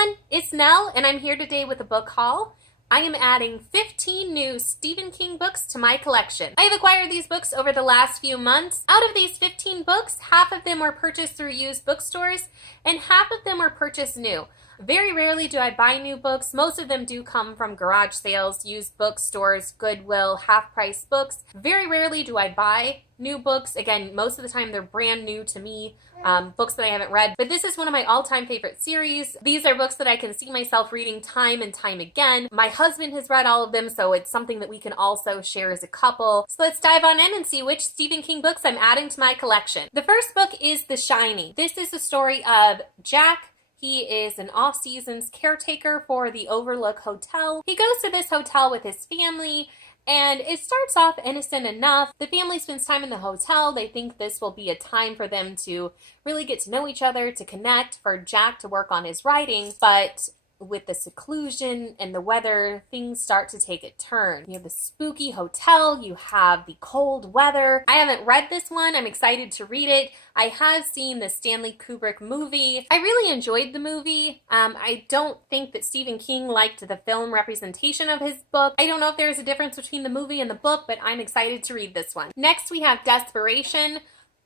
everyone, it's Nell, and I'm here today with a book haul. I am adding 15 new Stephen King books to my collection. I have acquired these books over the last few months. Out of these 15 books, half of them were purchased through used bookstores, and half of them were purchased new. Very rarely do I buy new books. Most of them do come from garage sales, used bookstores, Goodwill, half-price books. Very rarely do I buy new books. Again, most of the time they're brand new to me, books that I haven't read. But this is one of my all-time favorite series. These are books that I can see myself reading time and time again. My husband has read all of them, so it's something that we can also share as a couple. So let's dive on in and see which Stephen King books I'm adding to my collection. The first book is The Shining. This is the story of Jack. He is an off-seasons caretaker for the Overlook Hotel. He goes to this hotel with his family, and it starts off innocent enough. The family spends time in the hotel. They think this will be a time for them to really get to know each other, to connect, for Jack to work on his writing. But with the seclusion and the weather, things start to take a turn. You have the spooky hotel, you have the cold weather. I haven't read this one. I'm excited to read it. I have seen the Stanley Kubrick movie. I really enjoyed the movie. I don't think that Stephen King liked the film representation of his book. I don't know if there's a difference between the movie and the book, but I'm excited to read this one. Next, we have Desperation.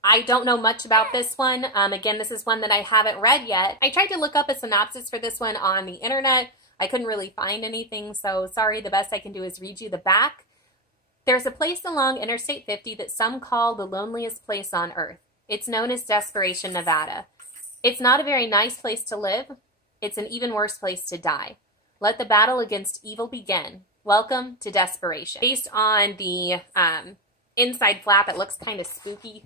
I don't know much about this one. Again, this is one that I haven't read yet. I tried to look up a synopsis for this one on the internet. I couldn't really find anything, so sorry, the best I can do is read you the back. There's a place along Interstate 50 that some call the loneliest place on earth. It's known as Desperation, Nevada. It's not a very nice place to live. It's an even worse place to die. Let the battle against evil begin. Welcome to Desperation. Based on the inside flap, it looks kind of spooky.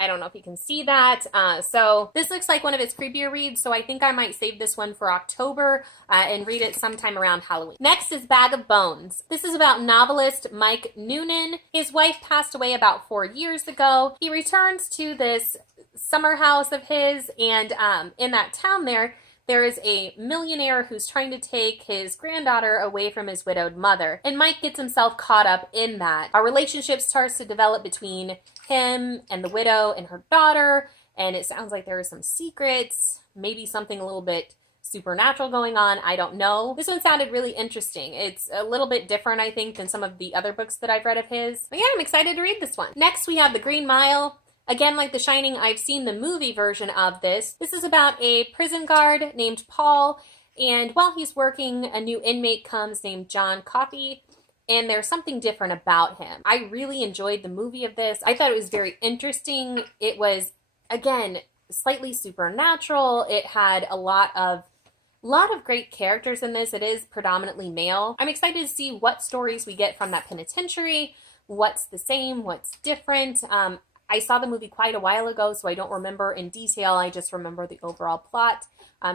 I don't know if you can see that. So this looks like one of his creepier reads, so I think I might save this one for October and read it sometime around Halloween. Next is Bag of Bones. This is about novelist Mike Noonan. His wife passed away about 4 years ago. He returns to this summer house of his, and in that town there is a millionaire who's trying to take his granddaughter away from his widowed mother. And Mike gets himself caught up in that. A relationship starts to develop between him and the widow and her daughter, and it sounds like there are some secrets, maybe something a little bit supernatural going on. I don't know. This one sounded really interesting. It's a little bit different, I think, than some of the other books that I've read of his. But yeah, I'm excited to read this one. Next, we have The Green Mile. Again, like The Shining, I've seen the movie version of this. This is about a prison guard named Paul, and while he's working, a new inmate comes named John Coffey, and there's something different about him. I really enjoyed the movie of this. I thought it was very interesting. It was, again, slightly supernatural. It had a lot of great characters in this. It is predominantly male. I'm excited to see what stories we get from that penitentiary, what's the same, what's different. I saw the movie quite a while ago, so I don't remember in detail. I just remember the overall plot.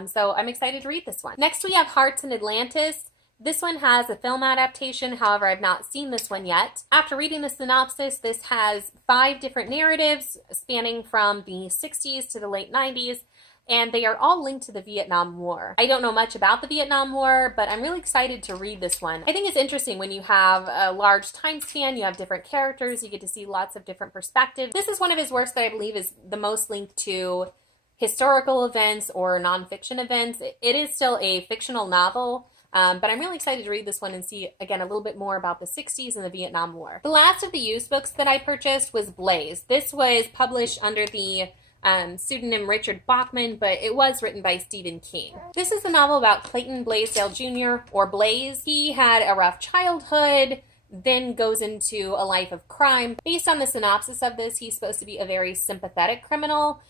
So I'm excited to read this one. Next, we have Hearts in Atlantis. This one has a film adaptation. However, I've not seen this one yet. After reading the synopsis, this has 5 different narratives spanning from the 60s to the late 90s. And they are all linked to the Vietnam War. I don't know much about the Vietnam War, but I'm really excited to read this one. I think it's interesting when you have a large time span, you have different characters, you get to see lots of different perspectives. This is one of his works that I believe is the most linked to historical events or nonfiction events. It is still a fictional novel, but I'm really excited to read this one and see, again, a little bit more about the 60s and the Vietnam War. The last of the used books that I purchased was Blaze. This was published under the pseudonym Richard Bachman, but it was written by Stephen King. This is a novel about Clayton Blaisdell Jr., or Blaze. He had a rough childhood, then goes into a life of crime. Based on the synopsis of this, he's supposed to be a very sympathetic criminal.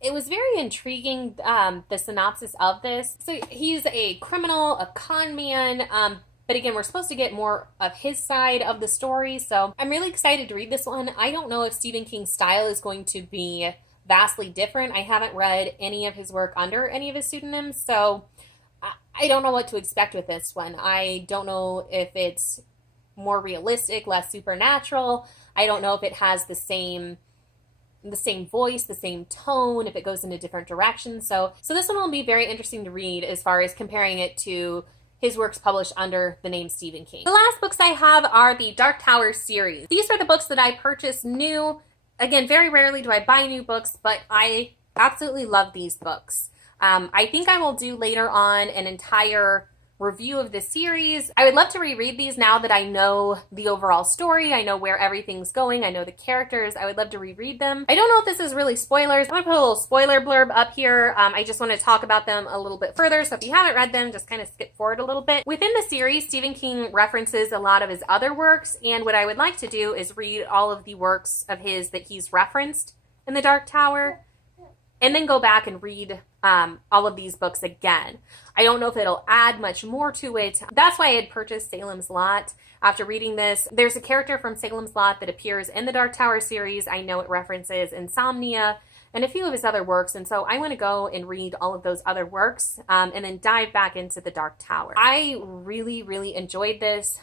It was very intriguing, the synopsis of this. So he's a criminal, a con man, but again, we're supposed to get more of his side of the story, so I'm really excited to read this one. I don't know if Stephen King's style is going to be vastly different. I haven't read any of his work under any of his pseudonyms, so I don't know what to expect with this one. I don't know if it's more realistic, less supernatural. I don't know if it has the same voice, the same tone, if it goes in a different direction. So this one will be very interesting to read as far as comparing it to his works published under the name Stephen King. The last books I have are the Dark Tower series. These are the books that I purchased new. Again, very rarely do I buy new books, but I absolutely love these books. I think I will do later on an entire review of the series. I would love to reread these now that I know the overall story. I know where everything's going. I know the characters. I would love to reread them. I don't know if this is really spoilers. I'm gonna put a little spoiler blurb up here. I just want to talk about them a little bit further. So if you haven't read them, just kind of skip forward a little bit. Within the series, Stephen King references a lot of his other works. And what I would like to do is read all of the works of his that he's referenced in The Dark Tower, and then go back and read all of these books again. I don't know if it'll add much more to it. That's why I had purchased Salem's Lot. After reading this, there's a character from Salem's Lot that appears in the Dark Tower series. I know it references Insomnia and a few of his other works, and so I want to go and read all of those other works and then dive back into the Dark Tower. I really, really enjoyed this.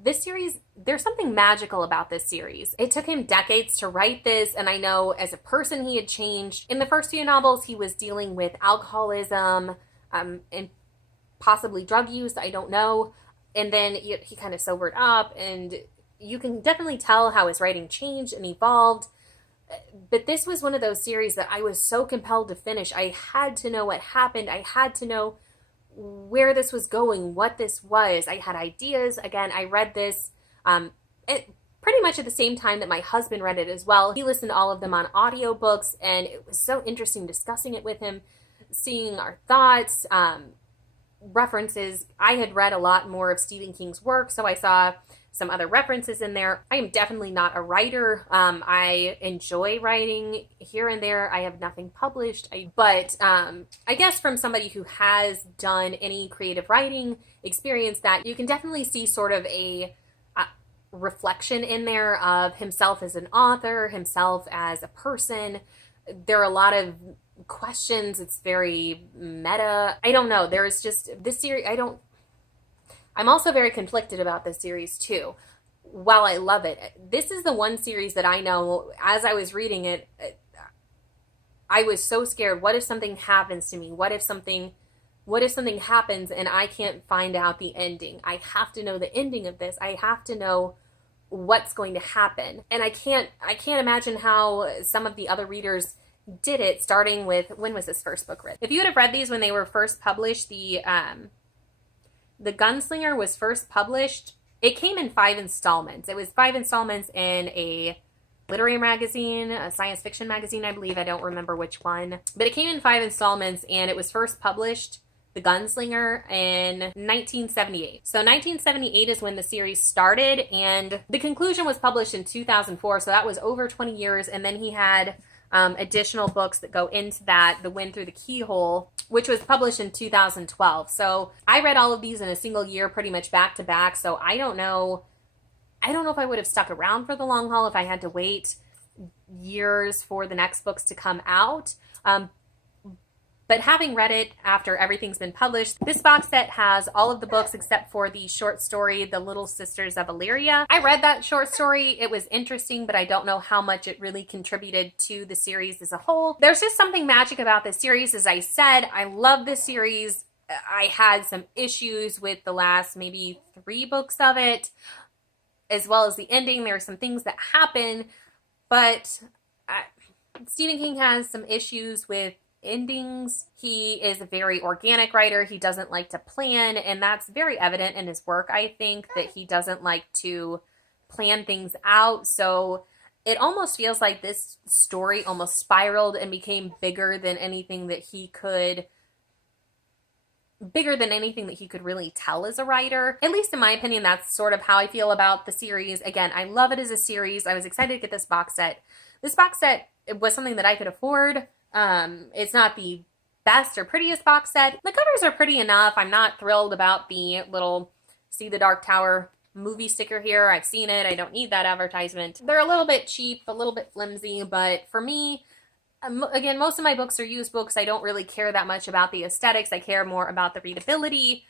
This series, there's something magical about this series. It took him decades to write this, and I know as a person he had changed. In the first few novels, he was dealing with alcoholism and possibly drug use, I don't know. And then he kind of sobered up, and you can definitely tell how his writing changed and evolved. But this was one of those series that I was so compelled to finish. I had to know what happened. I had to know where this was going, what this was. I had ideas. Again, I read this pretty much at the same time that my husband read it as well. He listened to all of them on audiobooks, and it was so interesting discussing it with him, seeing our thoughts, references. I had read a lot more of Stephen King's work, so I saw some other references in there. I am definitely not a writer. I enjoy writing here and there. I have nothing published, but I guess from somebody who has done any creative writing experience, that you can definitely see sort of a reflection in there of himself as an author, himself as a person. There are a lot of questions. It's very meta. I don't know. There's just this series. I'm also very conflicted about this series too. While I love it, this is the one series that I know, as I was reading it, I was so scared. What if something happens to me? What if something happens and I can't find out the ending? I have to know the ending of this. I have to know what's going to happen. And I can't imagine how some of the other readers did it, starting with, when was this first book written? If you would have read these when they were first published, the Gunslinger was first published. It came in 5 installments. It was 5 installments in a literary magazine, a science fiction magazine, I believe. I don't remember which one. But it came in 5 installments, and it was first published, The Gunslinger, in 1978. So 1978 is when the series started, and the conclusion was published in 2004, so that was over 20 years. And then he had additional books that go into that, The Wind Through the Keyhole, which was published in 2012. So I read all of these in a single year, pretty much back to back. So I don't know if I would have stuck around for the long haul if I had to wait years for the next books to come out. But having read it after everything's been published, this box set has all of the books except for the short story, The Little Sisters of Illyria. I read that short story. It was interesting, but I don't know how much it really contributed to the series as a whole. There's just something magic about this series. As I said, I love this series. I had some issues with the last maybe 3 books of it, as well as the ending. There are some things that happen, but Stephen King has some issues with endings. He is a very organic writer. He doesn't like to plan, and that's very evident in his work. I think that he doesn't like to plan things out, so it almost feels like this story almost spiraled and became bigger than anything that he could really tell as a writer. At least in my opinion, that's sort of how I feel about the series. Again, I love it as a series. I was excited to get this box set. This box set was something that I could afford. It's not the best or prettiest box set. The covers are pretty enough. I'm not thrilled about the little See the Dark Tower movie sticker here. I've seen it. I don't need that advertisement. They're a little bit cheap, a little bit flimsy, but for me, again, most of my books are used books. I don't really care that much about the aesthetics. I care more about the readability.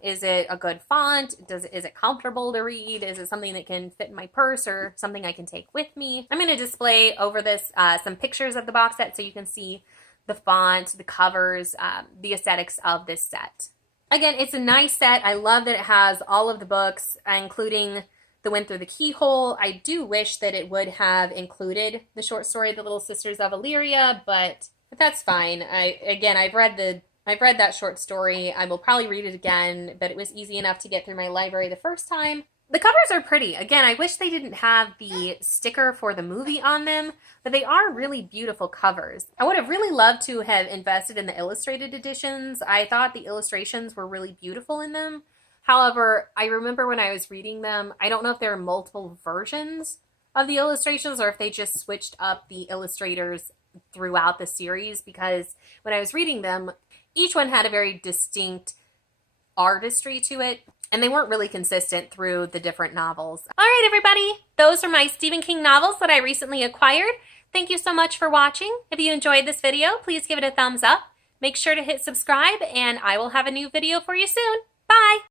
Is it a good font? Is it comfortable to read? Is it something that can fit in my purse or something I can take with me? I'm going to display over this some pictures of the box set so you can see the font, the covers, the aesthetics of this set. Again, it's a nice set. I love that it has all of the books, including The Wind Through the Keyhole. I do wish that it would have included the short story The Little Sisters of Illyria, but that's fine. I've read that short story. I will probably read it again, but it was easy enough to get through my library the first time. The covers are pretty. Again, I wish they didn't have the sticker for the movie on them, but they are really beautiful covers. I would have really loved to have invested in the illustrated editions. I thought the illustrations were really beautiful in them. However, I remember when I was reading them, I don't know if there are multiple versions of the illustrations or if they just switched up the illustrators throughout the series, because when I was reading them, each one had a very distinct artistry to it, and they weren't really consistent through the different novels. All right, everybody, those are my Stephen King novels that I recently acquired. Thank you so much for watching. If you enjoyed this video, please give it a thumbs up. Make sure to hit subscribe, and I will have a new video for you soon. Bye!